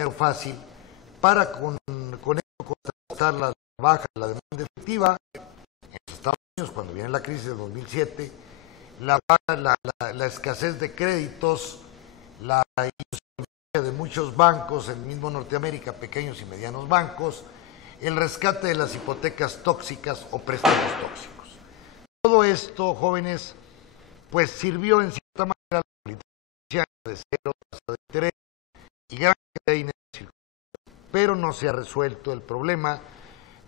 dinero fácil para con esto contrastar la baja de la demanda efectiva en los Estados Unidos cuando viene la crisis del 2007, la escasez de créditos, la insolvencia de muchos bancos, el mismo Norteamérica, pequeños y medianos bancos, el rescate de las hipotecas tóxicas o préstamos tóxicos. Todo esto, jóvenes, pues sirvió en cierta manera a la política de cero tasa de interés y gran cantidad de dinero circulando, pero no se ha resuelto el problema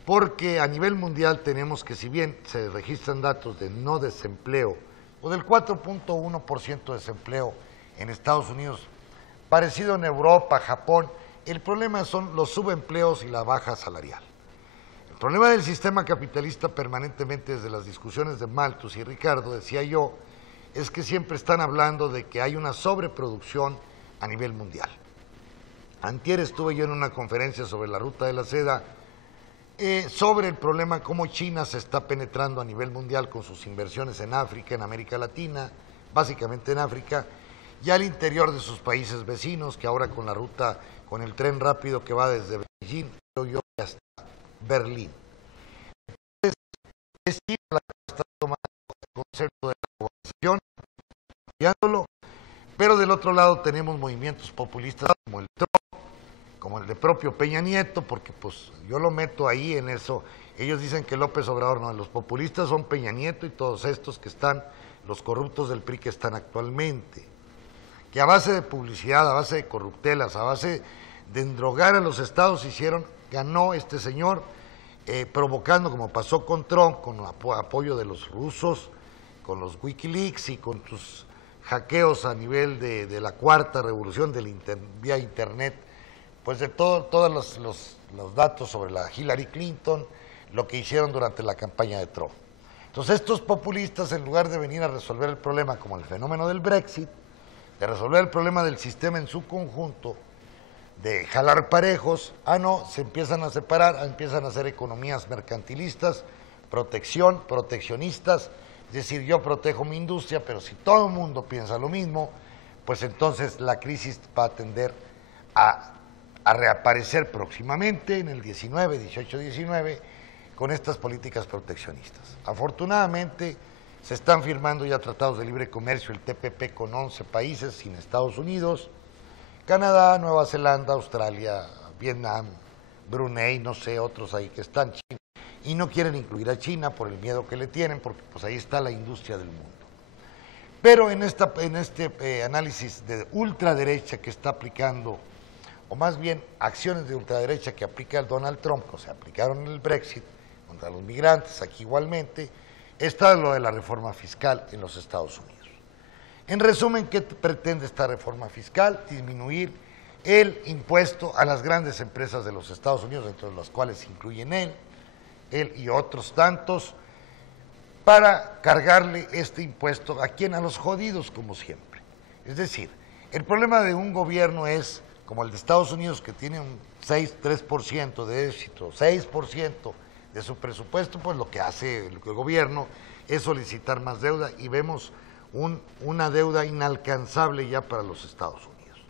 porque a nivel mundial tenemos que, si bien se registran datos de no desempleo o del 4.1% de desempleo en Estados Unidos, parecido en Europa, Japón, el problema son los subempleos y la baja salarial. El problema del sistema capitalista permanentemente desde las discusiones de Malthus y Ricardo, decía yo, es que siempre están hablando de que hay una sobreproducción a nivel mundial. Antier estuve yo en una conferencia sobre la ruta de la seda, sobre el problema cómo China se está penetrando a nivel mundial con sus inversiones en África, en América Latina, básicamente en África, y al interior de sus países vecinos, que ahora con la ruta, con el tren rápido que va desde Beijing, creo yo, hasta Berlín. Entonces, es China la que está tomando el concepto de la globalización, apoyándolo, pero del otro lado tenemos movimientos populistas como el Trump, como el de propio Peña Nieto, porque pues yo lo meto ahí en eso. Ellos dicen que López Obrador no, los populistas son Peña Nieto y todos estos que están, los corruptos del PRI que están actualmente, que a base de publicidad, a base de corruptelas, a base de endrogar a los estados ganó este señor, provocando, como pasó con Trump, con apoyo de los rusos, con los Wikileaks y con sus hackeos a nivel de la cuarta revolución vía internet, pues de todos los datos sobre la Hillary Clinton, lo que hicieron durante la campaña de Trump. Entonces estos populistas, en lugar de venir a resolver el problema como el fenómeno del Brexit, de resolver el problema del sistema en su conjunto, de jalar parejos, no, se empiezan a separar, empiezan a hacer economías mercantilistas, proteccionistas, es decir, yo protejo mi industria, pero si todo el mundo piensa lo mismo, pues entonces la crisis va a tender a reaparecer próximamente en el 18-19 con estas políticas proteccionistas. Afortunadamente se están firmando ya tratados de libre comercio, el TPP, con 11 países sin Estados Unidos, Canadá, Nueva Zelanda, Australia, Vietnam, Brunei, no sé, otros ahí que están, China, y no quieren incluir a China por el miedo que le tienen, porque pues ahí está la industria del mundo. Pero en este análisis de ultraderecha que está aplicando, o más bien acciones de ultraderecha que aplica el Donald Trump, o sea, aplicaron en el Brexit contra los migrantes, aquí igualmente, está lo de la reforma fiscal en los Estados Unidos. En resumen, ¿qué pretende esta reforma fiscal? Disminuir el impuesto a las grandes empresas de los Estados Unidos, entre las cuales se incluyen él y otros tantos, para cargarle este impuesto a quién, a los jodidos, como siempre. Es decir, el problema de un gobierno es, como el de Estados Unidos, que tiene un 3% de déficit, 6% de su presupuesto, pues lo que hace el gobierno es solicitar más deuda y vemos una deuda inalcanzable ya para los Estados Unidos.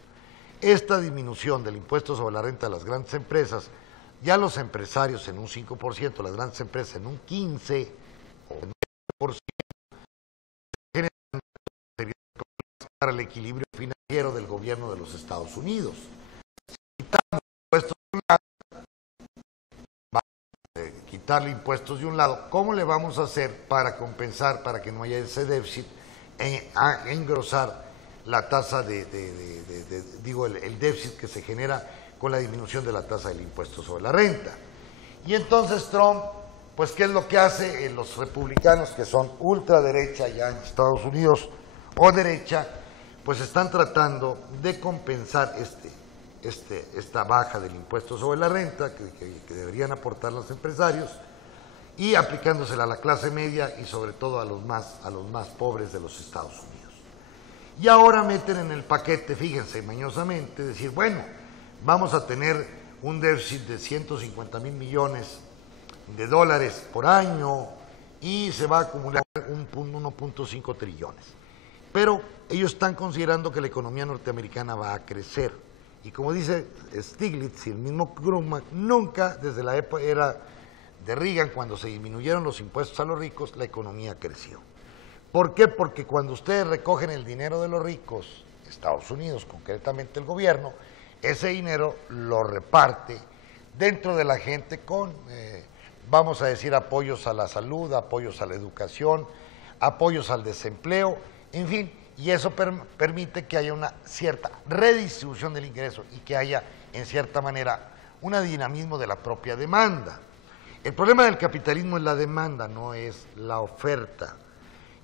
Esta disminución del impuesto sobre la renta de las grandes empresas, ya los empresarios en un 5%, las grandes empresas en un 15% o 9%, generan para el equilibrio financiero del gobierno de los Estados Unidos. Quitarle impuestos de un lado, ¿cómo le vamos a hacer para compensar, para que no haya ese déficit, engrosar la tasa el déficit que se genera con la disminución de la tasa del impuesto sobre la renta? Y entonces Trump, pues ¿qué es lo que hace? Los republicanos, que son ultraderecha ya en Estados Unidos, o derecha, pues están tratando de compensar esta baja del impuesto sobre la renta que deberían aportar los empresarios y aplicándosela a la clase media y sobre todo a los más pobres de los Estados Unidos. Y ahora meten en el paquete, fíjense, mañosamente, decir, bueno, vamos a tener un déficit de 150,000 millones de dólares por año y se va a acumular 1.5 trillones. Pero ellos están considerando que la economía norteamericana va a crecer. Y como dice Stiglitz y el mismo Krugman, nunca desde la época era de Reagan, cuando se disminuyeron los impuestos a los ricos, la economía creció. ¿Por qué? Porque cuando ustedes recogen el dinero de los ricos, Estados Unidos, concretamente el gobierno, ese dinero lo reparte dentro de la gente con, vamos a decir, apoyos a la salud, apoyos a la educación, apoyos al desempleo, en fin, y eso permite que haya una cierta redistribución del ingreso y que haya, en cierta manera, un dinamismo de la propia demanda. El problema del capitalismo es la demanda, no es la oferta.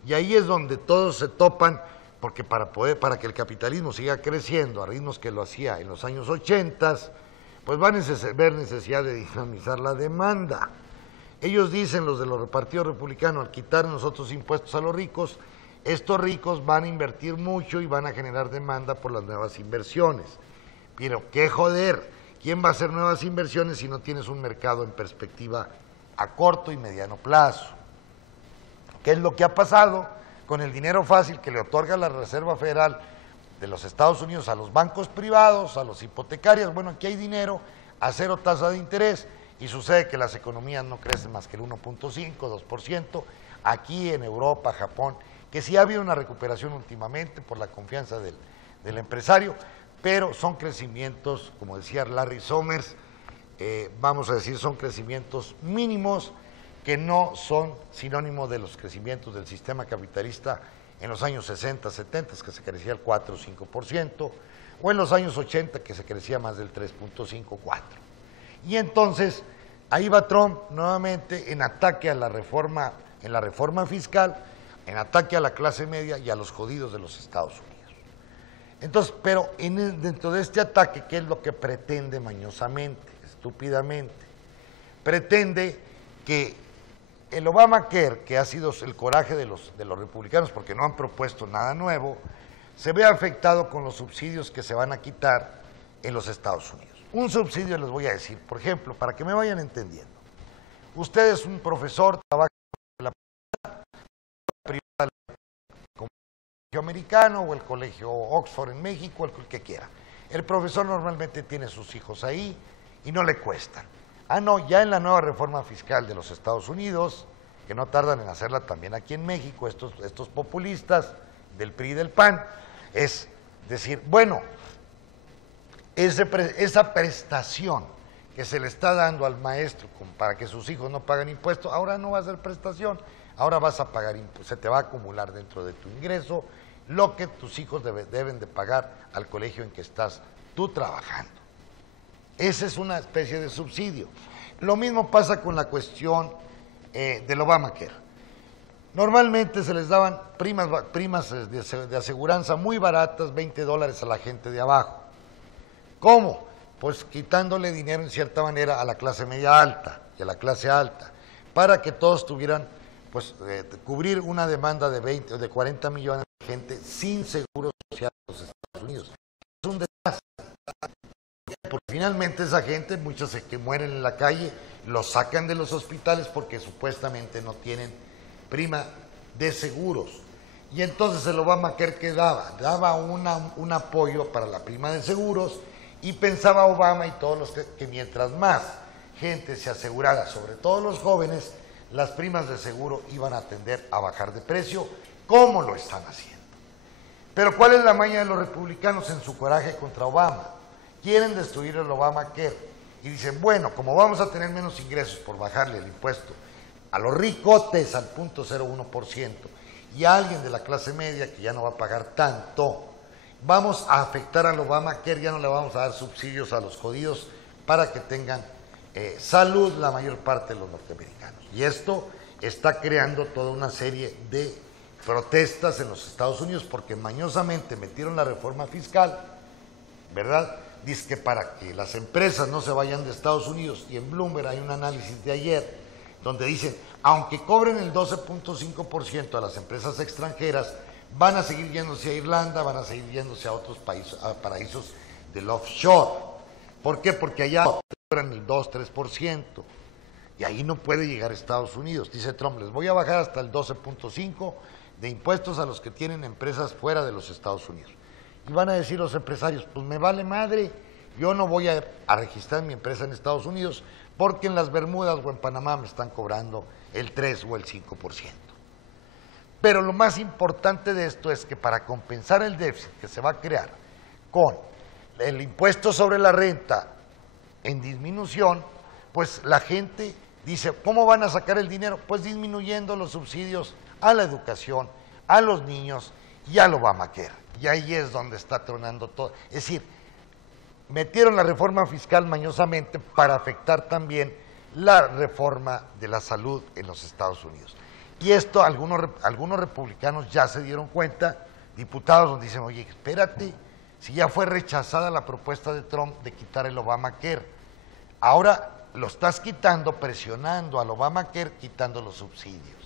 Y ahí es donde todos se topan, porque para que el capitalismo siga creciendo a ritmos que lo hacía en los años 80, pues va a haber necesidad de dinamizar la demanda. Ellos dicen, los de los partidos republicanos, al quitar nosotros impuestos a los ricos, estos ricos van a invertir mucho y van a generar demanda por las nuevas inversiones. Pero qué joder, ¿quién va a hacer nuevas inversiones si no tienes un mercado en perspectiva a corto y mediano plazo? ¿Qué es lo que ha pasado con el dinero fácil que le otorga la Reserva Federal de los Estados Unidos a los bancos privados, a los hipotecarios? Bueno, aquí hay dinero a cero tasa de interés y sucede que las economías no crecen más que el 1.5, 2%, aquí en Europa, Japón, que sí ha habido una recuperación últimamente por la confianza del empresario, pero son crecimientos, como decía Larry Summers, vamos a decir, son crecimientos mínimos que no son sinónimo de los crecimientos del sistema capitalista en los años 60, 70, que se crecía el 4 o 5%, o en los años 80, que se crecía más del 3.5, 4. Y entonces, ahí va Trump nuevamente en ataque a la reforma, en la reforma fiscal, en ataque a la clase media y a los jodidos de los Estados Unidos. Entonces, pero dentro de este ataque, ¿qué es lo que pretende mañosamente, estúpidamente? Pretende que el Obamacare, que ha sido el coraje de los republicanos porque no han propuesto nada nuevo, se ve afectado con los subsidios que se van a quitar en los Estados Unidos. Un subsidio les voy a decir, por ejemplo, para que me vayan entendiendo. Usted es un profesor, trabaja en la privada, como el colegio americano o el colegio Oxford en México, el que quiera. El profesor normalmente tiene sus hijos ahí y no le cuestan. Ah, no, ya en la nueva reforma fiscal de los Estados Unidos, que no tardan en hacerla también aquí en México, estos populistas del PRI y del PAN, es decir, bueno, esa prestación que se le está dando al maestro para que sus hijos no paguen impuestos, ahora no va a ser prestación, ahora vas a pagar impuestos, se te va a acumular dentro de tu ingreso lo que tus hijos deben de pagar al colegio en que estás tú trabajando. Esa es una especie de subsidio. Lo mismo pasa con la cuestión del Obamacare. Normalmente se les daban primas de aseguranza muy baratas, $20 a la gente de abajo. ¿Cómo? Pues quitándole dinero en cierta manera a la clase media alta y a la clase alta, para que todos tuvieran, pues, cubrir una demanda de 20 o de 40 millones de gente sin seguro social en los Estados Unidos. Es un desastre. Porque finalmente esa gente, muchos que mueren en la calle, los sacan de los hospitales porque supuestamente no tienen prima de seguros. Y entonces el Obamacare, ¿qué daba? Daba un apoyo para la prima de seguros y pensaba Obama y todos los que mientras más gente se asegurara, sobre todo los jóvenes, las primas de seguro iban a tender a bajar de precio, como lo están haciendo. Pero ¿cuál es la maña de los republicanos en su coraje contra Obama? Quieren destruir el Obamacare y dicen, bueno, como vamos a tener menos ingresos por bajarle el impuesto a los ricotes al 0.01% y a alguien de la clase media que ya no va a pagar tanto, vamos a afectar al Obamacare, ya no le vamos a dar subsidios a los jodidos para que tengan salud la mayor parte de los norteamericanos. Y esto está creando toda una serie de protestas en los Estados Unidos porque mañosamente metieron la reforma fiscal, ¿verdad? Dice que para que las empresas no se vayan de Estados Unidos, y en Bloomberg hay un análisis de ayer donde dicen, aunque cobren el 12.5% a las empresas extranjeras, van a seguir yéndose a Irlanda, van a seguir yéndose a otros países, a paraísos del offshore. ¿Por qué? Porque allá cobran el 2-3%, y ahí no puede llegar a Estados Unidos. Dice Trump, les voy a bajar hasta el 12.5% de impuestos a los que tienen empresas fuera de los Estados Unidos. Y van a decir los empresarios, pues me vale madre, yo no voy a registrar mi empresa en Estados Unidos porque en las Bermudas o en Panamá me están cobrando el 3 o el 5%. Pero lo más importante de esto es que para compensar el déficit que se va a crear con el impuesto sobre la renta en disminución, pues la gente dice, ¿cómo van a sacar el dinero? Pues disminuyendo los subsidios a la educación, a los niños y al Obamacare. Y ahí es donde está tronando todo. Es decir, metieron la reforma fiscal mañosamente para afectar también la reforma de la salud en los Estados Unidos. Y esto algunos republicanos ya se dieron cuenta, diputados nos dicen, oye, espérate, si ya fue rechazada la propuesta de Trump de quitar el Obamacare, ahora lo estás quitando, presionando al Obamacare, quitando los subsidios.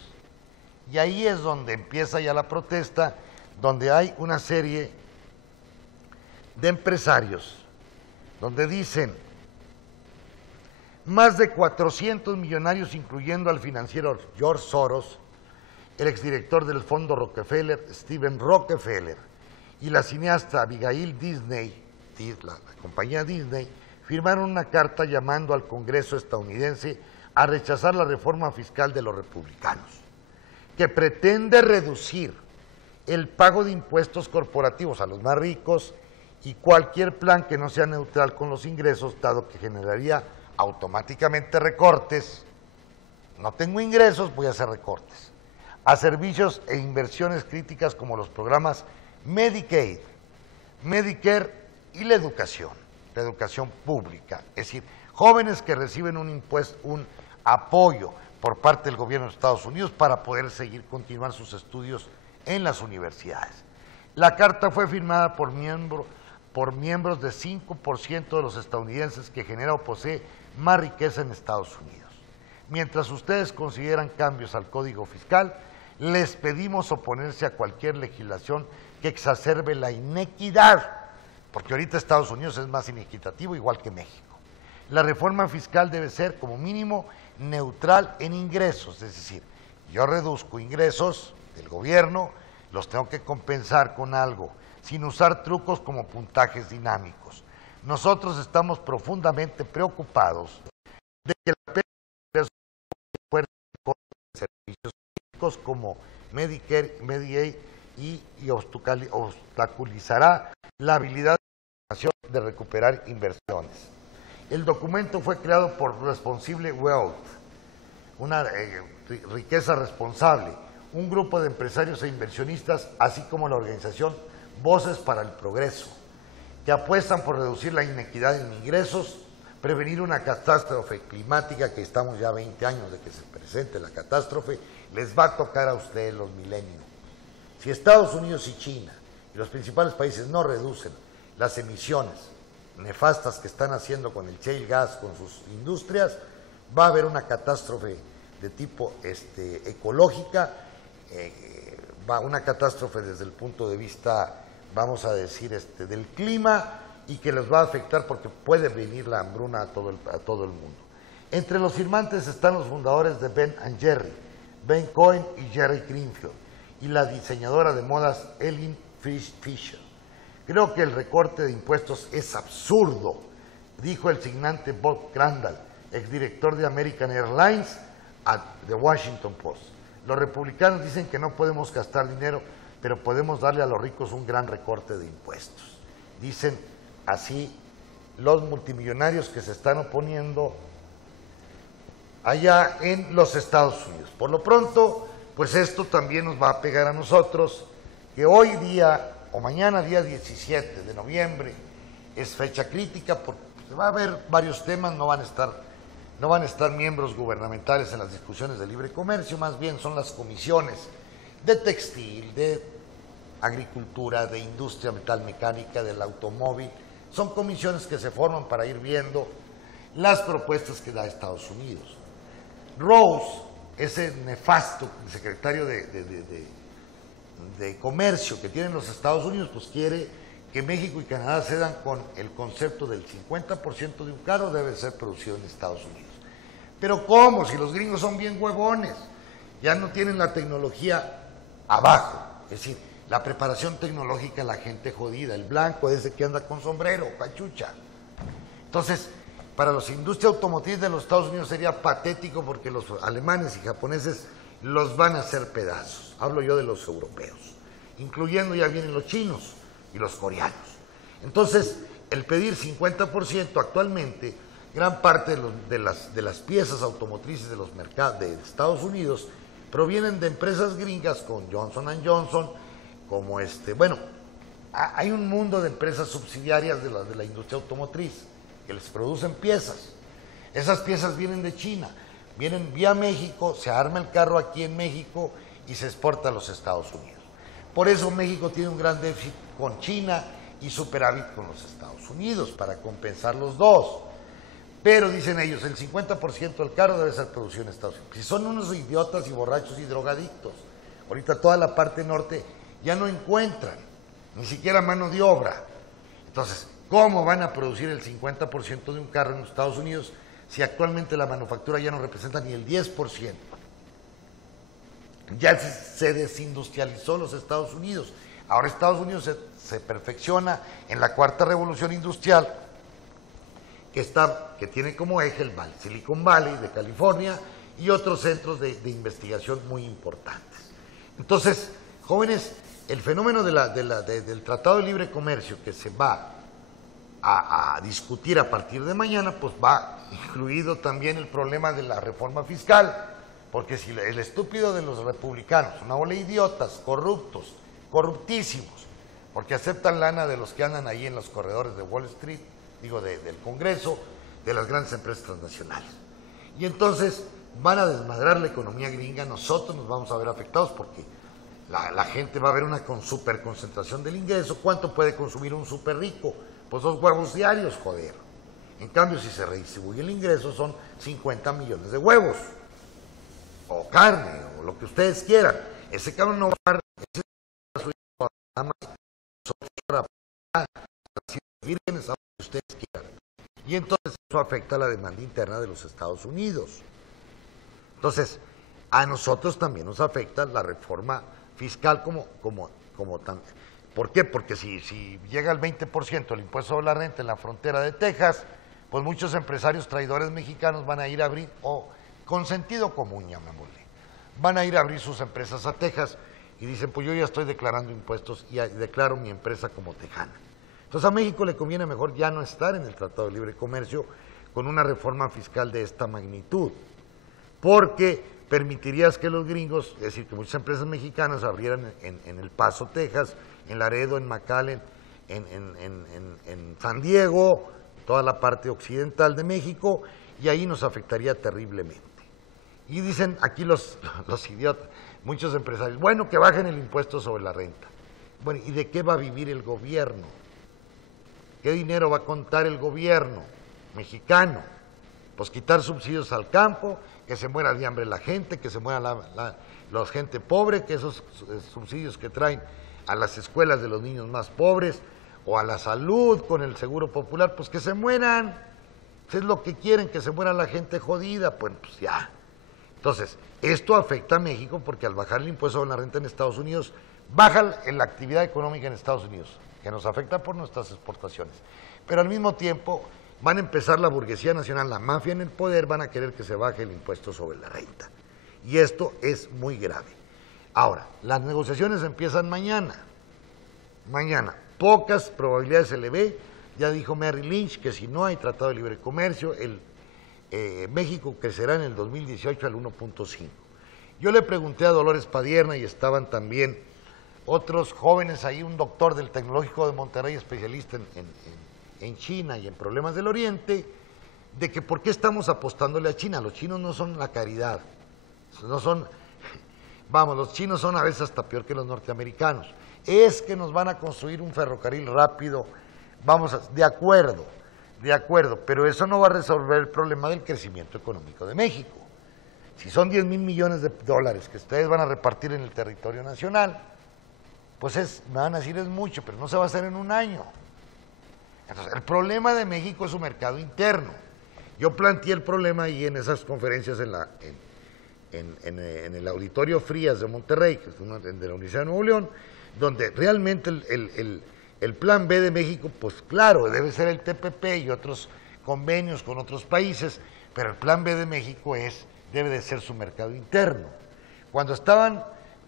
Y ahí es donde empieza ya la protesta, donde hay una serie de empresarios, donde dicen, más de 400 millonarios, incluyendo al financiero George Soros, el exdirector del fondo Rockefeller, Steven Rockefeller, y la cineasta Abigail Disney, la compañía Disney, firmaron una carta llamando al Congreso estadounidense a rechazar la reforma fiscal de los republicanos, que pretende reducir el pago de impuestos corporativos a los más ricos y cualquier plan que no sea neutral con los ingresos, dado que generaría automáticamente recortes. No tengo ingresos, voy a hacer recortes a servicios e inversiones críticas como los programas Medicaid, Medicare y la educación pública. Es decir, jóvenes que reciben un apoyo por parte del gobierno de Estados Unidos para poder continuar sus estudios en las universidades. La carta fue firmada por miembros de 5% de los estadounidenses que genera o posee más riqueza en Estados Unidos. Mientras ustedes consideran cambios al Código Fiscal, les pedimos oponerse a cualquier legislación que exacerbe la inequidad, porque ahorita Estados Unidos es más inequitativo, igual que México. La reforma fiscal debe ser, como mínimo, neutral en ingresos, es decir, yo reduzco ingresos del gobierno, los tengo que compensar con algo, sin usar trucos como puntajes dinámicos. Nosotros estamos profundamente preocupados de que la pérdida de ingresos fuera con servicios públicos como Medicare, Medicaid y obstaculizará la habilidad de recuperar inversiones. El documento fue creado por Responsible Wealth, una riqueza responsable, un grupo de empresarios e inversionistas, así como la organización Voces para el Progreso, que apuestan por reducir la inequidad en ingresos, prevenir una catástrofe climática, que estamos ya 20 años de que se presente la catástrofe, les va a tocar a ustedes los milenios. Si Estados Unidos y China y los principales países no reducen las emisiones nefastas que están haciendo con el shale gas, con sus industrias, va a haber una catástrofe de tipo ecológica, una catástrofe desde el punto de vista, vamos a decir, del clima, y que les va a afectar porque puede venir la hambruna a todo el mundo. Entre los firmantes están los fundadores de Ben & Jerry, Ben Cohen y Jerry Greenfield, y la diseñadora de modas Ellen Fisher. Creo que el recorte de impuestos es absurdo, dijo el signante Bob Crandall, exdirector de American Airlines, a The Washington Post. Los republicanos dicen que no podemos gastar dinero, pero podemos darle a los ricos un gran recorte de impuestos. Dicen así los multimillonarios que se están oponiendo allá en los Estados Unidos. Por lo pronto, pues esto también nos va a pegar a nosotros, que hoy día o mañana, día 17 de noviembre, es fecha crítica porque va a haber varios temas, no van a estar miembros gubernamentales en las discusiones de libre comercio, más bien son las comisiones de textil, de agricultura, de industria metalmecánica, del automóvil. Son comisiones que se forman para ir viendo las propuestas que da Estados Unidos. Rose, ese nefasto secretario de Comercio que tienen los Estados Unidos, pues quiere que México y Canadá cedan con el concepto del 50% de un carro debe ser producido en Estados Unidos. Pero ¿cómo? Si los gringos son bien huevones, ya no tienen la tecnología abajo, es decir, la preparación tecnológica, la gente jodida, el blanco ese que anda con sombrero, cachucha, Entonces, para la industria automotriz de los Estados Unidos sería patético porque los alemanes y japoneses los van a hacer pedazos. Hablo yo de los europeos, incluyendo ya vienen los chinos y los coreanos. Entonces, el pedir 50% actualmente, gran parte de las piezas automotrices de los mercados de Estados Unidos provienen de empresas gringas con Johnson & Johnson, como bueno, hay un mundo de empresas subsidiarias de la industria automotriz que les producen piezas. Esas piezas vienen de China, vienen vía México, se arma el carro aquí en México y se exporta a los Estados Unidos. Por eso México tiene un gran déficit con China y superávit con los Estados Unidos, para compensar los dos. Pero dicen ellos, el 50% del carro debe ser producido en Estados Unidos. Si son unos idiotas y borrachos y drogadictos, ahorita toda la parte norte ya no encuentran ni siquiera mano de obra. Entonces, ¿cómo van a producir el 50% de un carro en los Estados Unidos si actualmente la manufactura ya no representa ni el 10%? Ya se desindustrializó los Estados Unidos. Ahora Estados Unidos se perfecciona en la cuarta revolución industrial, que tiene como eje el Silicon Valley de California y otros centros de investigación muy importantes. Entonces, jóvenes, el fenómeno del Tratado de Libre Comercio que se va a discutir a partir de mañana, pues va incluido también el problema de la reforma fiscal, porque si el estúpido de los republicanos, una bola de idiotas, corruptos, corruptísimos, porque aceptan lana de los que andan ahí en los corredores de Wall Street, del Congreso, de las grandes empresas transnacionales. Y entonces van a desmadrar la economía gringa, nosotros nos vamos a ver afectados porque la gente va a ver una superconcentración del ingreso. ¿Cuánto puede consumir un súper rico? Pues 2 huevos diarios, joder. En cambio, si se redistribuye el ingreso, son 50 millones de huevos, o carne, o lo que ustedes quieran. Ese cabrón no va a dar, nada más, vírgenes a lo que ustedes quieran. Y entonces eso afecta a la demanda interna de los Estados Unidos. Entonces, a nosotros también nos afecta la reforma fiscal como tan. ¿Por qué? Porque si llega el 20% el impuesto sobre la renta en la frontera de Texas, pues muchos empresarios traidores mexicanos van a ir a abrir, o con sentido común, llamémosle, van a ir a abrir sus empresas a Texas y dicen, pues yo ya estoy declarando impuestos y declaro mi empresa como tejana. Entonces a México le conviene mejor ya no estar en el Tratado de Libre Comercio con una reforma fiscal de esta magnitud, porque permitirías que los gringos, es decir, que muchas empresas mexicanas abrieran en El Paso, Texas, en Laredo, en McAllen, en San Diego, toda la parte occidental de México, y ahí nos afectaría terriblemente. Y dicen aquí los idiotas, muchos empresarios, bueno, que bajen el impuesto sobre la renta. Bueno, ¿y de qué va a vivir el gobierno? ¿Qué dinero va a contar el gobierno mexicano? Pues quitar subsidios al campo, que se muera de hambre la gente, que se muera la gente pobre, que esos subsidios que traen a las escuelas de los niños más pobres, o a la salud con el seguro popular, pues que se mueran. Es lo que quieren, que se muera la gente jodida, pues ya. Entonces, esto afecta a México porque al bajar el impuesto sobre la renta en Estados Unidos, baja la actividad económica en Estados Unidos, que nos afecta por nuestras exportaciones. Pero al mismo tiempo van a empezar la burguesía nacional, la mafia en el poder, van a querer que se baje el impuesto sobre la renta. Y esto es muy grave. Ahora, las negociaciones empiezan mañana. Mañana, pocas probabilidades se le ve. Ya dijo Merrill Lynch que si no hay Tratado de Libre Comercio, México crecerá en el 2018 al 1.5. Yo le pregunté a Dolores Padierna y estaban también otros jóvenes ahí, un doctor del Tecnológico de Monterrey, especialista en China y en problemas del Oriente, de que por qué estamos apostándole a China. Los chinos no son la caridad, no son, vamos, los chinos son a veces hasta peor que los norteamericanos. Es que nos van a construir un ferrocarril rápido, de acuerdo, pero eso no va a resolver el problema del crecimiento económico de México. Si son 10,000 millones de dólares que ustedes van a repartir en el territorio nacional, pues me van a decir es mucho, pero no se va a hacer en un año. Entonces, el problema de México es su mercado interno. Yo planteé el problema ahí en esas conferencias en el Auditorio Frías de Monterrey, que es de la Universidad de Nuevo León, donde realmente el plan B de México, pues claro, debe ser el TPP y otros convenios con otros países, pero el plan B de México debe de ser su mercado interno. Cuando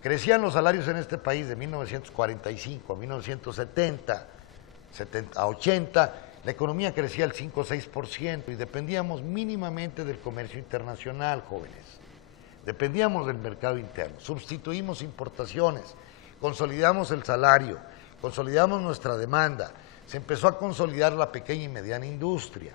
crecían los salarios en este país de 1945 a 1970, a 80, la economía crecía al 5 o 6% y dependíamos mínimamente del comercio internacional, jóvenes. Dependíamos del mercado interno, sustituimos importaciones, consolidamos el salario, consolidamos nuestra demanda, se empezó a consolidar la pequeña y mediana industria.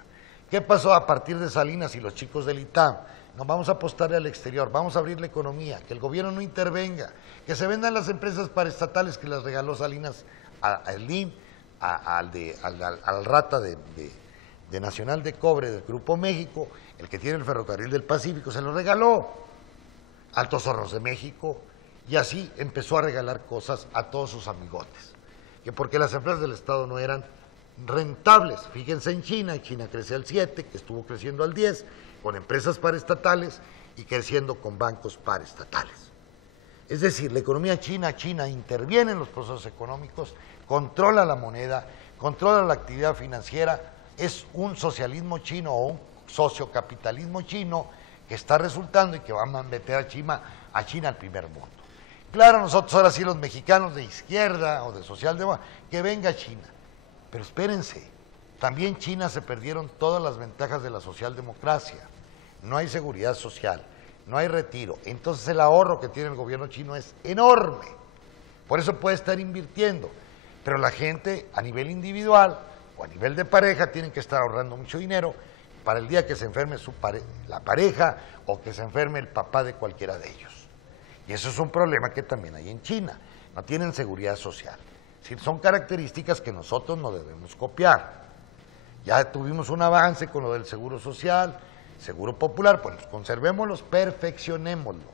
¿Qué pasó a partir de Salinas y los chicos del ITAM? Nos vamos a apostarle al exterior, vamos a abrir la economía, que el gobierno no intervenga, que se vendan las empresas paraestatales que las regaló Salinas al LIN, al rata de Nacional de Cobre del Grupo México, el que tiene el ferrocarril del Pacífico, se lo regaló. Altos Hornos de México, y así empezó a regalar cosas a todos sus amigotes, que porque las empresas del Estado no eran rentables. Fíjense en China crecía al 7, que estuvo creciendo al 10, con empresas paraestatales y creciendo con bancos paraestatales. Es decir, la economía China interviene en los procesos económicos, controla la moneda, controla la actividad financiera, es un socialismo chino o un sociocapitalismo chino que está resultando y que va a meter a China al primer mundo. Claro, nosotros ahora sí los mexicanos de izquierda o de socialdemócrata, que venga China, pero espérense, también China se perdieron todas las ventajas de la socialdemocracia, no hay seguridad social, no hay retiro, entonces el ahorro que tiene el gobierno chino es enorme, por eso puede estar invirtiendo, pero la gente a nivel individual o a nivel de pareja tienen que estar ahorrando mucho dinero para el día que se enferme la pareja o que se enferme el papá de cualquiera de ellos. Y eso es un problema que también hay en China, no tienen seguridad social. Es decir, son características que nosotros no debemos copiar. Ya tuvimos un avance con lo del seguro social, seguro popular, pues conservémoslos, perfeccionémoslo.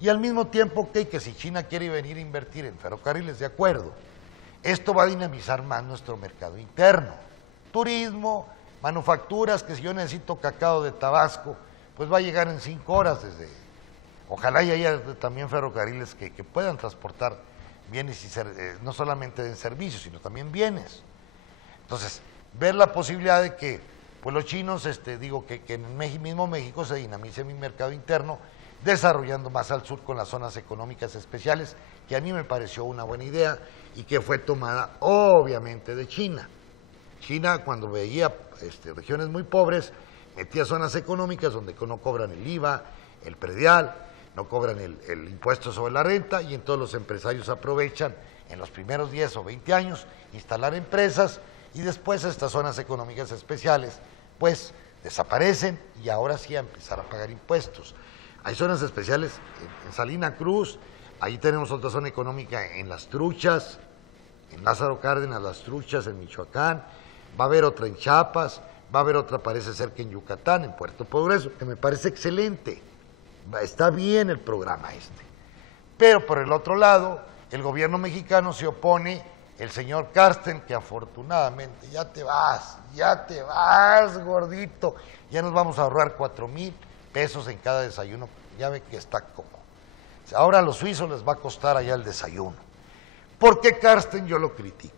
Y al mismo tiempo, okay, que si China quiere venir a invertir en ferrocarriles, de acuerdo, esto va a dinamizar más nuestro mercado interno. Turismo, manufacturas, que si yo necesito cacao de Tabasco, pues va a llegar en 5 horas desde... Ojalá y haya también ferrocarriles que puedan transportar bienes, no solamente en servicios, sino también bienes. Entonces, ver la posibilidad de que pues los chinos, que en el mismo México se dinamice mi mercado interno, desarrollando más al sur con las zonas económicas especiales, que a mí me pareció una buena idea y que fue tomada obviamente de China. China, cuando veía regiones muy pobres, metía zonas económicas donde no cobran el IVA, el predial, no cobran el impuesto sobre la renta, y entonces los empresarios aprovechan en los primeros 10 o 20 años instalar empresas, y después estas zonas económicas especiales pues desaparecen y ahora sí a empezar a pagar impuestos. Hay zonas especiales en Salina Cruz, ahí tenemos otra zona económica en Las Truchas, en Lázaro Cárdenas, Las Truchas, en Michoacán, va a haber otra en Chiapas, va a haber otra parece ser que en Yucatán, en Puerto Progreso, que me parece excelente, está bien el programa Pero por el otro lado, el gobierno mexicano se opone, el señor Carsten, que afortunadamente, ya te vas, gordito, ya nos vamos a ahorrar 4,000 pesos en cada desayuno, ya ve que está cómodo. Ahora a los suizos les va a costar allá el desayuno. ¿Por qué Carsten yo lo critico?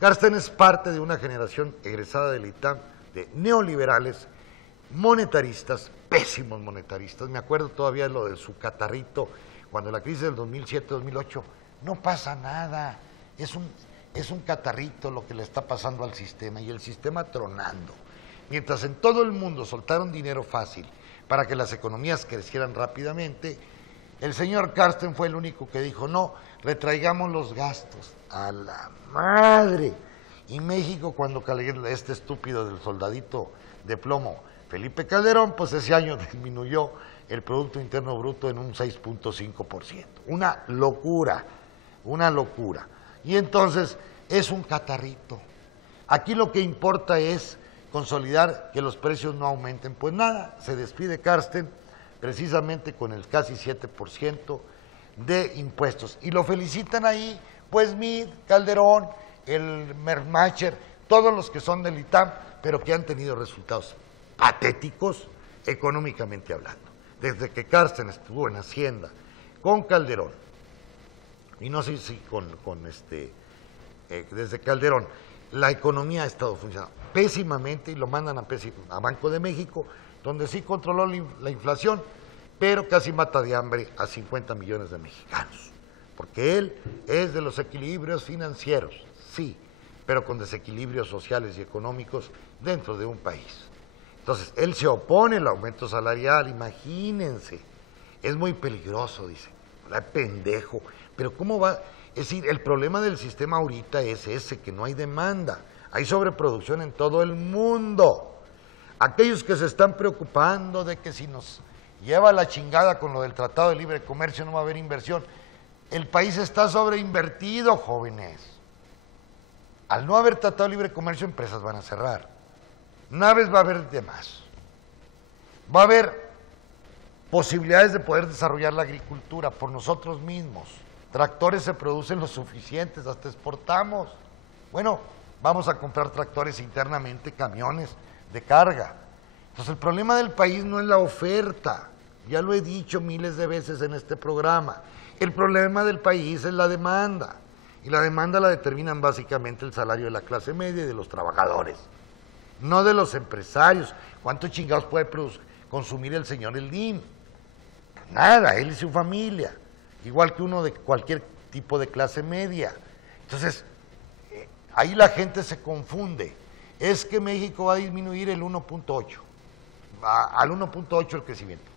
Carsten es parte de una generación egresada del ITAM de neoliberales, monetaristas, pésimos monetaristas. Me acuerdo todavía lo de su catarrito, cuando la crisis del 2007-2008, no pasa nada, es un catarrito lo que le está pasando al sistema, y el sistema tronando. Mientras en todo el mundo soltaron dinero fácil para que las economías crecieran rápidamente, el señor Carsten fue el único que dijo, no, retraigamos los gastos. ¡A la madre! Y México, cuando este estúpido del soldadito de plomo, Felipe Calderón, pues ese año disminuyó el Producto Interno Bruto en un 6.5%. Una locura, una locura. Y entonces es un catarrito. Aquí lo que importa es consolidar que los precios no aumenten. Pues nada, se despide Carsten precisamente con el casi 7% de impuestos. Y lo felicitan ahí, pues Mid, Calderón, el Mermacher, todos los que son del ITAM, pero que han tenido resultados patéticos económicamente hablando. Desde que Carsten estuvo en Hacienda con Calderón, y no sé si desde Calderón, la economía ha estado funcionando pésimamente y lo mandan a Banco de México, donde sí controló la inflación, pero casi mata de hambre a 50 millones de mexicanos, porque él es de los equilibrios financieros, sí, pero con desequilibrios sociales y económicos dentro de un país. Entonces, él se opone al aumento salarial, imagínense, es muy peligroso, dice, pendejo, pero ¿cómo va? Es decir, el problema del sistema ahorita es ese, que no hay demanda, hay sobreproducción en todo el mundo. Aquellos que se están preocupando de que si nos lleva la chingada con lo del Tratado de Libre Comercio no va a haber inversión, el país está sobreinvertido, jóvenes. Al no haber Tratado de Libre Comercio, empresas van a cerrar. Naves va a haber de más. Va a haber posibilidades de poder desarrollar la agricultura por nosotros mismos. Tractores se producen lo suficientes, hasta exportamos. Bueno, vamos a comprar tractores internamente, camiones de carga. Entonces el problema del país no es la oferta, ya lo he dicho miles de veces en este programa. El problema del país es la demanda, y la demanda la determinan básicamente el salario de la clase media y de los trabajadores, no de los empresarios. ¿Cuántos chingados puede consumir el señor Eldín? Nada, él y su familia, igual que uno de cualquier tipo de clase media. Entonces, ahí la gente se confunde. Es que México va a disminuir el 1.8, al 1.8 el crecimiento.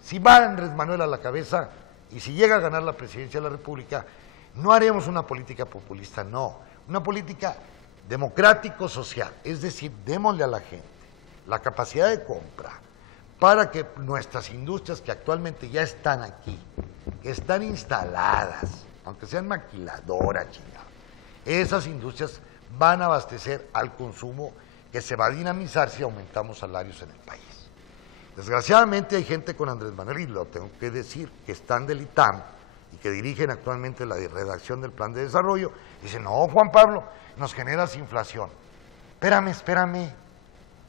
Si va Andrés Manuel a la cabeza y si llega a ganar la presidencia de la República, no haremos una política populista, no, una política democrático-social, es decir, démosle a la gente la capacidad de compra para que nuestras industrias que actualmente ya están aquí, que están instaladas, aunque sean maquiladoras, chingados, esas industrias van a abastecer al consumo que se va a dinamizar si aumentamos salarios en el país. Desgraciadamente hay gente con Andrés Manuel, y lo tengo que decir, que están del ITAM y que dirigen actualmente la redacción del plan de desarrollo, y dicen, no, Juan Pablo, nos generas inflación. Espérame,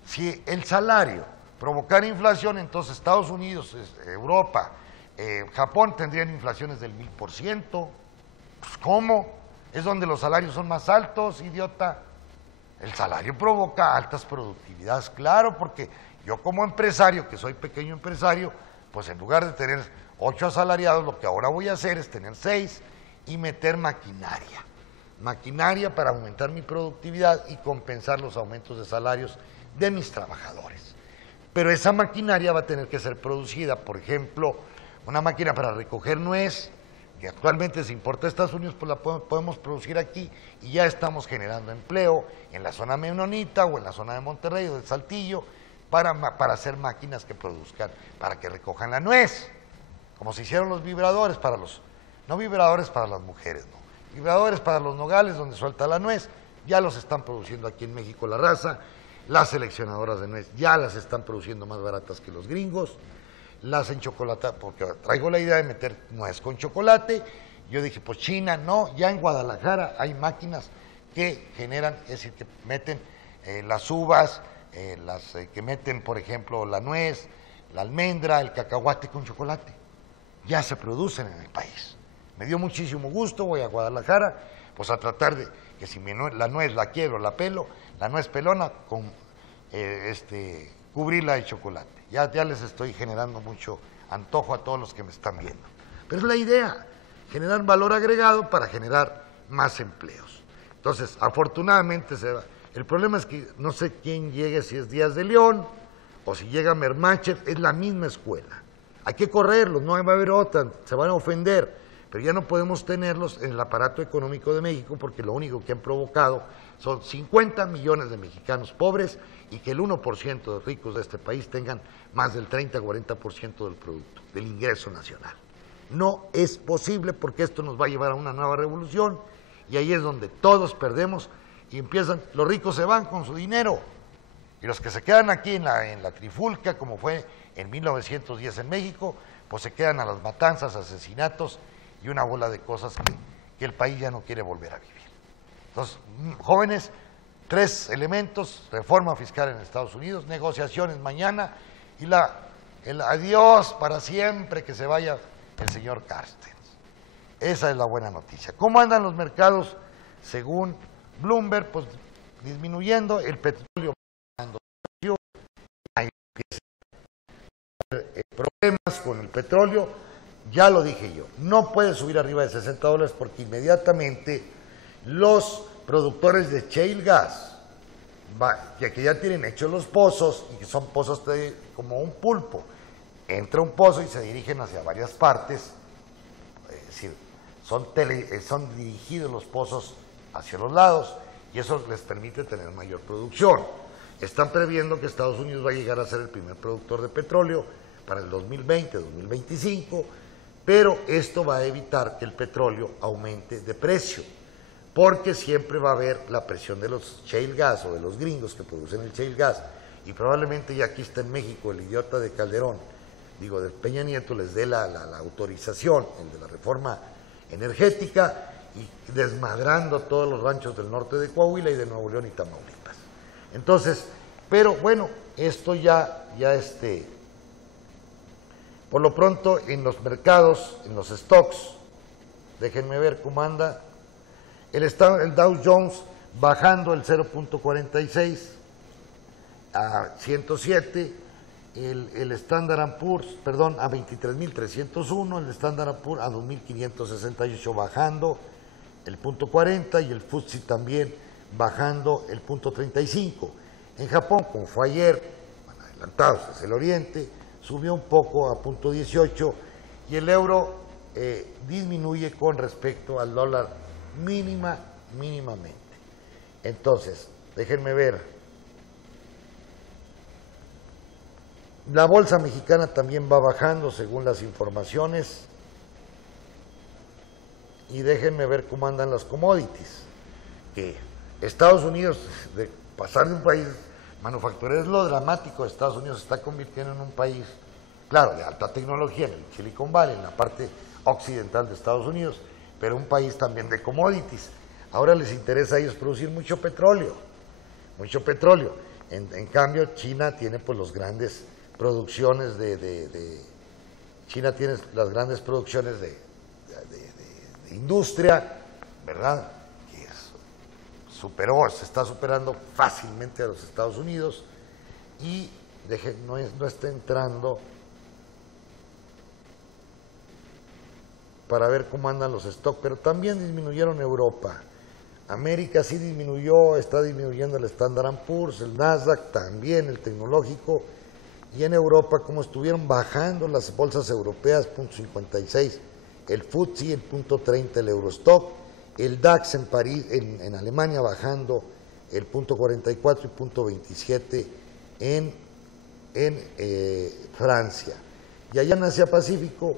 si el salario provocara inflación, entonces Estados Unidos, Europa, Japón tendrían inflaciones del 1000%, pues ¿cómo? Es donde los salarios son más altos, idiota. El salario provoca altas productividades, claro, porque yo como empresario, que soy pequeño empresario, pues en lugar de tener 8 asalariados, lo que ahora voy a hacer es tener 6 y meter maquinaria para aumentar mi productividad y compensar los aumentos de salarios de mis trabajadores. Pero esa maquinaria va a tener que ser producida, por ejemplo, una máquina para recoger nuez, que actualmente se importa a Estados Unidos, pues la podemos producir aquí y ya estamos generando empleo en la zona menonita o en la zona de Monterrey o de Saltillo para hacer máquinas que produzcan, para que recojan la nuez, como se hicieron los vibradores para no vibradores para las mujeres, no, vibradores para los nogales donde suelta la nuez, ya los están produciendo aquí en México la raza, las seleccionadoras de nuez ya las están produciendo más baratas que los gringos, las en chocolate, porque traigo la idea de meter nuez con chocolate. Yo dije, pues China, no, ya en Guadalajara hay máquinas que generan, es decir, que meten las uvas, que meten, por ejemplo, la nuez, la almendra, el cacahuate con chocolate. Ya se producen en el país. Me dio muchísimo gusto, voy a Guadalajara, pues a tratar de que si la nuez la quiero, la pelo, la nuez pelona, con cubrirla de chocolate. Ya les estoy generando mucho antojo a todos los que me están viendo. Pero es la idea, generar valor agregado para generar más empleos. Entonces, afortunadamente se va. El problema es que no sé quién llegue, si es Díaz de León o si llega Mermachev, es la misma escuela. Hay que correrlos, no va a haber otra, se van a ofender, pero ya no podemos tenerlos en el aparato económico de México porque lo único que han provocado son 50 millones de mexicanos pobres y que el 1% de ricos de este país tengan más del 30-40% del producto, del ingreso nacional. No es posible porque esto nos va a llevar a una nueva revolución y ahí es donde todos perdemos y empiezan, los ricos se van con su dinero y los que se quedan aquí en la trifulca, como fue en 1910 en México, pues se quedan a las matanzas, asesinatos y una bola de cosas que el país ya no quiere volver a vivir. Entonces, jóvenes, 3 elementos: reforma fiscal en Estados Unidos, negociaciones mañana y el adiós para siempre, que se vaya el señor Carstens. Esa es la buena noticia. ¿Cómo andan los mercados? Según Bloomberg, pues disminuyendo, el petróleo bajando, hay problemas con el petróleo, ya lo dije yo, no puede subir arriba de $60 porque inmediatamente los productores de shale gas, que ya tienen hechos los pozos y que son pozos como un pulpo, entra un pozo y se dirigen hacia varias partes, es decir, son dirigidos los pozos hacia los lados y eso les permite tener mayor producción. Están previendo que Estados Unidos va a llegar a ser el primer productor de petróleo para el 2020, 2025, pero esto va a evitar que el petróleo aumente de precio, porque siempre va a haber la presión de los shale gas o de los gringos que producen el shale gas, y probablemente ya aquí está en México el idiota de Calderón, digo, de Peña Nieto, les dé la autorización, el de la reforma energética, y desmadrando todos los ranchos del norte de Coahuila y de Nuevo León y Tamaulipas. Entonces, pero bueno, esto por lo pronto en los mercados, en los stocks, déjenme ver cómo anda, el Dow Jones bajando el 0.46 a 107, el Standard & Poor's, perdón, a 23.301, el Standard & Poor's a 2.568 bajando el 0.40 y el FTSE también bajando el 0.35. En Japón, como fue ayer, bueno, adelantados hacia el oriente, subió un poco a 0.18 y el euro disminuye con respecto al dólar mínimamente. Entonces, déjenme ver. La bolsa mexicana también va bajando según las informaciones. Y déjenme ver cómo andan las commodities. Que Estados Unidos, de pasar de un país manufacturero, es lo dramático de Estados Unidos, se está convirtiendo en un país, claro, de alta tecnología, en el Silicon Valley, en la parte occidental de Estados Unidos, pero un país también de commodities. Ahora les interesa a ellos producir mucho petróleo. En cambio, China tiene pues los grandes producciones China tiene las grandes producciones de industria, ¿verdad? Que se está superando fácilmente a los Estados Unidos y no está entrando para ver cómo andan los stocks, pero también disminuyeron Europa. América sí disminuyó, está disminuyendo el Standard & Poor's, el Nasdaq también, el tecnológico, y en Europa como estuvieron bajando las bolsas europeas, 0.56, el FTSE, el 0.30, el Eurostock, el DAX en París, en Alemania bajando el 0.44 y 0.27 en Francia. Y allá en Asia Pacífico,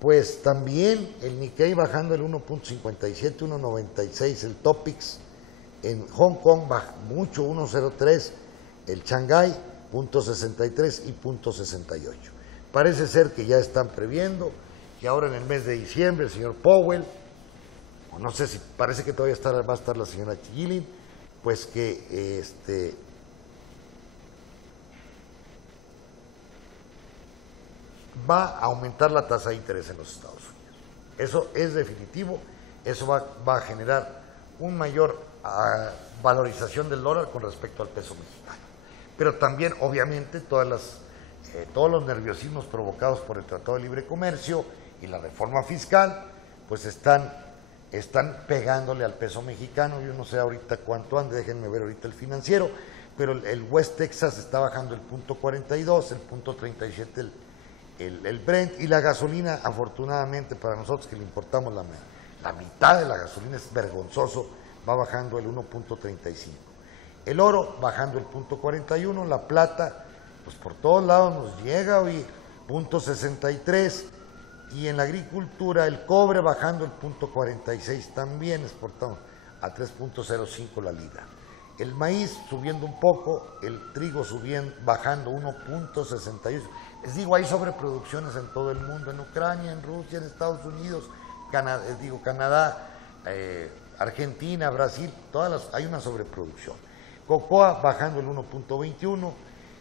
pues también el Nikkei bajando el 1.57, 1.96, el Topix en Hong Kong baja mucho, 1.03, el Shanghái 0.63 y 0.68. Parece ser que ya están previendo que ahora en el mes de diciembre el señor Powell, o no sé si parece que todavía va a estar la señora Yellen, pues que va a aumentar la tasa de interés en los Estados Unidos. Eso es definitivo, eso va a generar una mayor valorización del dólar con respecto al peso mexicano. Pero también, obviamente, todos los nerviosismos provocados por el Tratado de Libre Comercio y la reforma fiscal, pues están pegándole al peso mexicano. Yo no sé ahorita cuánto ande, déjenme ver ahorita el financiero, pero el West Texas está bajando el 0.42, el 0.37 el Brent, y la gasolina, afortunadamente para nosotros que le importamos la mitad de la gasolina, es vergonzoso, va bajando el 1.35. El oro bajando el 0.41, la plata, pues por todos lados nos llega hoy 0.63, y en la agricultura el cobre bajando el 0.46, también exportamos a 3.05 la libra. El maíz subiendo un poco, el trigo bajando 1.68. Les digo, hay sobreproducciones en todo el mundo, en Ucrania, en Rusia, en Estados Unidos, Canadá, Argentina, Brasil, hay una sobreproducción. Cocoa bajando el 1.21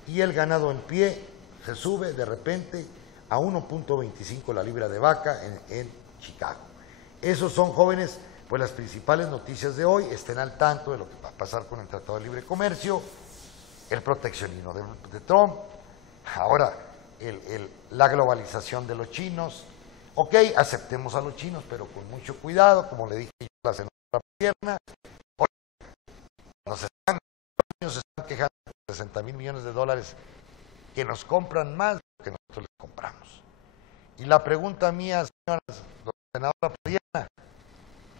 y el ganado en pie se sube de repente a 1.25 la libra de vaca en Chicago. Esos son, jóvenes, pues las principales noticias de hoy, estén al tanto de lo que va a pasar con el Tratado de Libre Comercio, el proteccionismo de Trump, ahora la globalización de los chinos. Ok, aceptemos a los chinos, pero con mucho cuidado, como le dije yo la semana pasada, los niños se están quejando de 60,000 millones de dólares que nos compran más de lo que nosotros les compramos. Y la pregunta mía, señoras, senadora Padierna,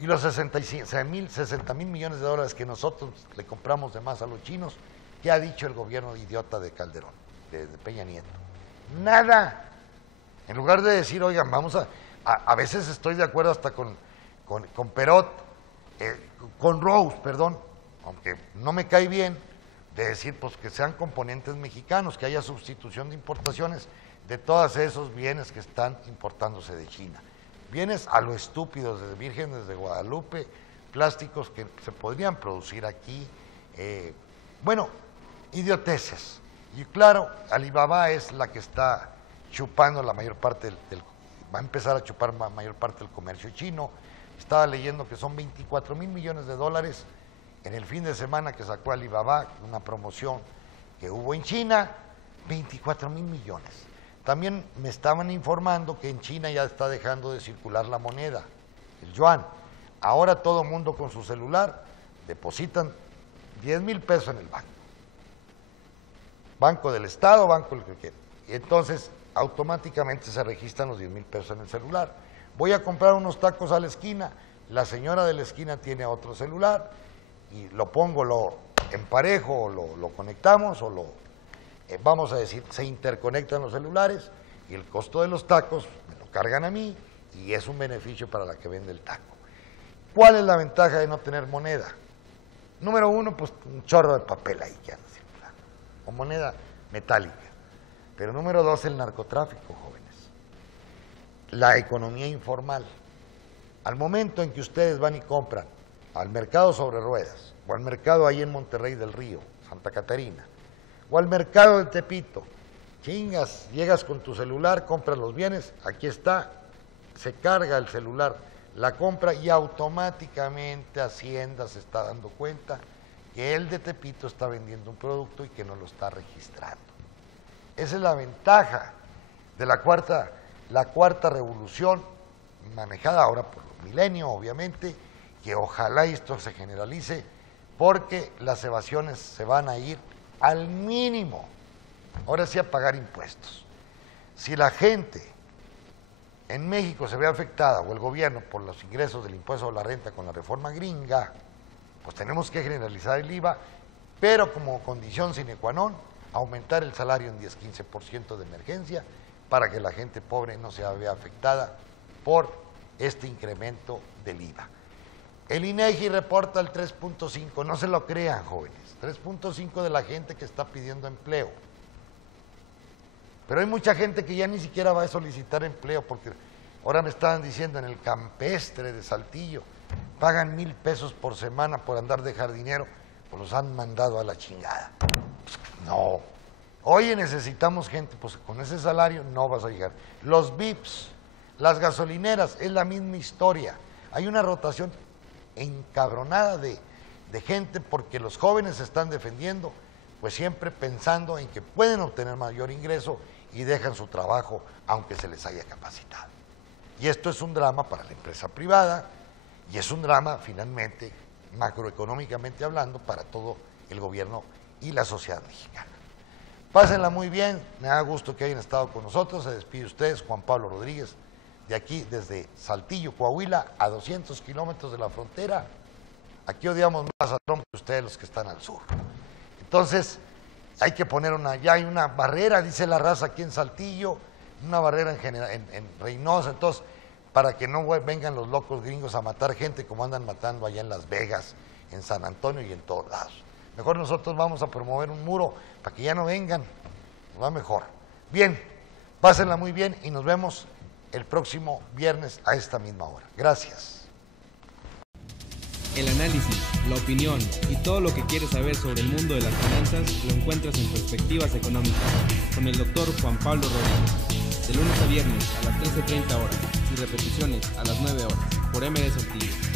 y los 60,000 millones de dólares que nosotros le compramos de más a los chinos, ¿qué ha dicho el gobierno idiota de Calderón, de Peña Nieto? Nada. En lugar de decir, oigan, vamos a veces estoy de acuerdo hasta con Perot, con Rose, perdón, aunque no me cae bien, de decir pues que sean componentes mexicanos, que haya sustitución de importaciones de todos esos bienes que están importándose de China. Bienes a lo estúpido, desde vírgenes de Guadalupe, plásticos que se podrían producir aquí, bueno, idioteces. Y claro, Alibaba es la que está chupando la mayor parte va a empezar a chupar la mayor parte del comercio chino. Estaba leyendo que son 24,000 millones de dólares en el fin de semana que sacó Alibaba, una promoción que hubo en China, 24,000 millones. También me estaban informando que en China ya está dejando de circular la moneda, el yuan. Ahora todo mundo con su celular depositan 10,000 pesos en el banco. Banco del Estado, banco el que quiera. Y entonces automáticamente se registran los 10,000 pesos en el celular. Voy a comprar unos tacos a la esquina, la señora de la esquina tiene otro celular y lo pongo, lo emparejo, o lo conectamos, o vamos a decir, se interconectan los celulares y el costo de los tacos me lo cargan a mí y es un beneficio para la que vende el taco. ¿Cuál es la ventaja de no tener moneda? Número uno, pues un chorro de papel ahí que anda circulando, o moneda metálica. Pero número dos, el narcotráfico, jóvenes. La economía informal. Al momento en que ustedes van y compran al mercado sobre ruedas, o al mercado ahí en Monterrey del Río, Santa Catarina, o al mercado de Tepito, chingas, llegas con tu celular, compras los bienes, aquí está, se carga el celular, la compra y automáticamente Hacienda se está dando cuenta que el de Tepito está vendiendo un producto y que no lo está registrando. Esa es la ventaja de la cuarta revolución, manejada ahora por los milenios, obviamente, que ojalá esto se generalice, porque las evasiones se van a ir al mínimo. Ahora sí a pagar impuestos. Si la gente en México se ve afectada, o el gobierno, por los ingresos del impuesto a la renta con la reforma gringa, pues tenemos que generalizar el IVA, pero como condición sine qua non, aumentar el salario en 10-15% de emergencia para que la gente pobre no se vea afectada por este incremento del IVA. El INEGI reporta el 3.5, no se lo crean, jóvenes, 3.5 de la gente que está pidiendo empleo. Pero hay mucha gente que ya ni siquiera va a solicitar empleo, porque ahora me estaban diciendo en el campestre de Saltillo, pagan 1,000 pesos por semana por andar de jardinero, pues los han mandado a la chingada. Pues, no. Oye, necesitamos gente, pues con ese salario no vas a llegar. Los VIPs, las gasolineras, es la misma historia. Hay una rotación encabronada de gente porque los jóvenes se están defendiendo, pues siempre pensando en que pueden obtener mayor ingreso y dejan su trabajo aunque se les haya capacitado. Y esto es un drama para la empresa privada y es un drama finalmente, macroeconómicamente hablando, para todo el gobierno y la sociedad mexicana. Pásenla muy bien, me da gusto que hayan estado con nosotros. Se despide ustedes, Juan Pablo Rodríguez, de aquí desde Saltillo, Coahuila, a 200 kilómetros de la frontera. Aquí odiamos más a Trump que ustedes los que están al sur. Entonces, hay que poner ya hay una barrera, dice la raza aquí en Saltillo, una barrera en Reynosa, entonces, para que no vengan los locos gringos a matar gente como andan matando allá en Las Vegas, en San Antonio y en todos lados. Mejor nosotros vamos a promover un muro para que ya no vengan, nos va mejor. Bien, pásenla muy bien y nos vemos el próximo viernes a esta misma hora. Gracias. El análisis, la opinión y todo lo que quieres saber sobre el mundo de las finanzas lo encuentras en Perspectivas Económicas con el Dr. Juan Pablo Rodríguez. De lunes a viernes a las 13:30 horas y repeticiones a las 9 horas por MD Saltillo.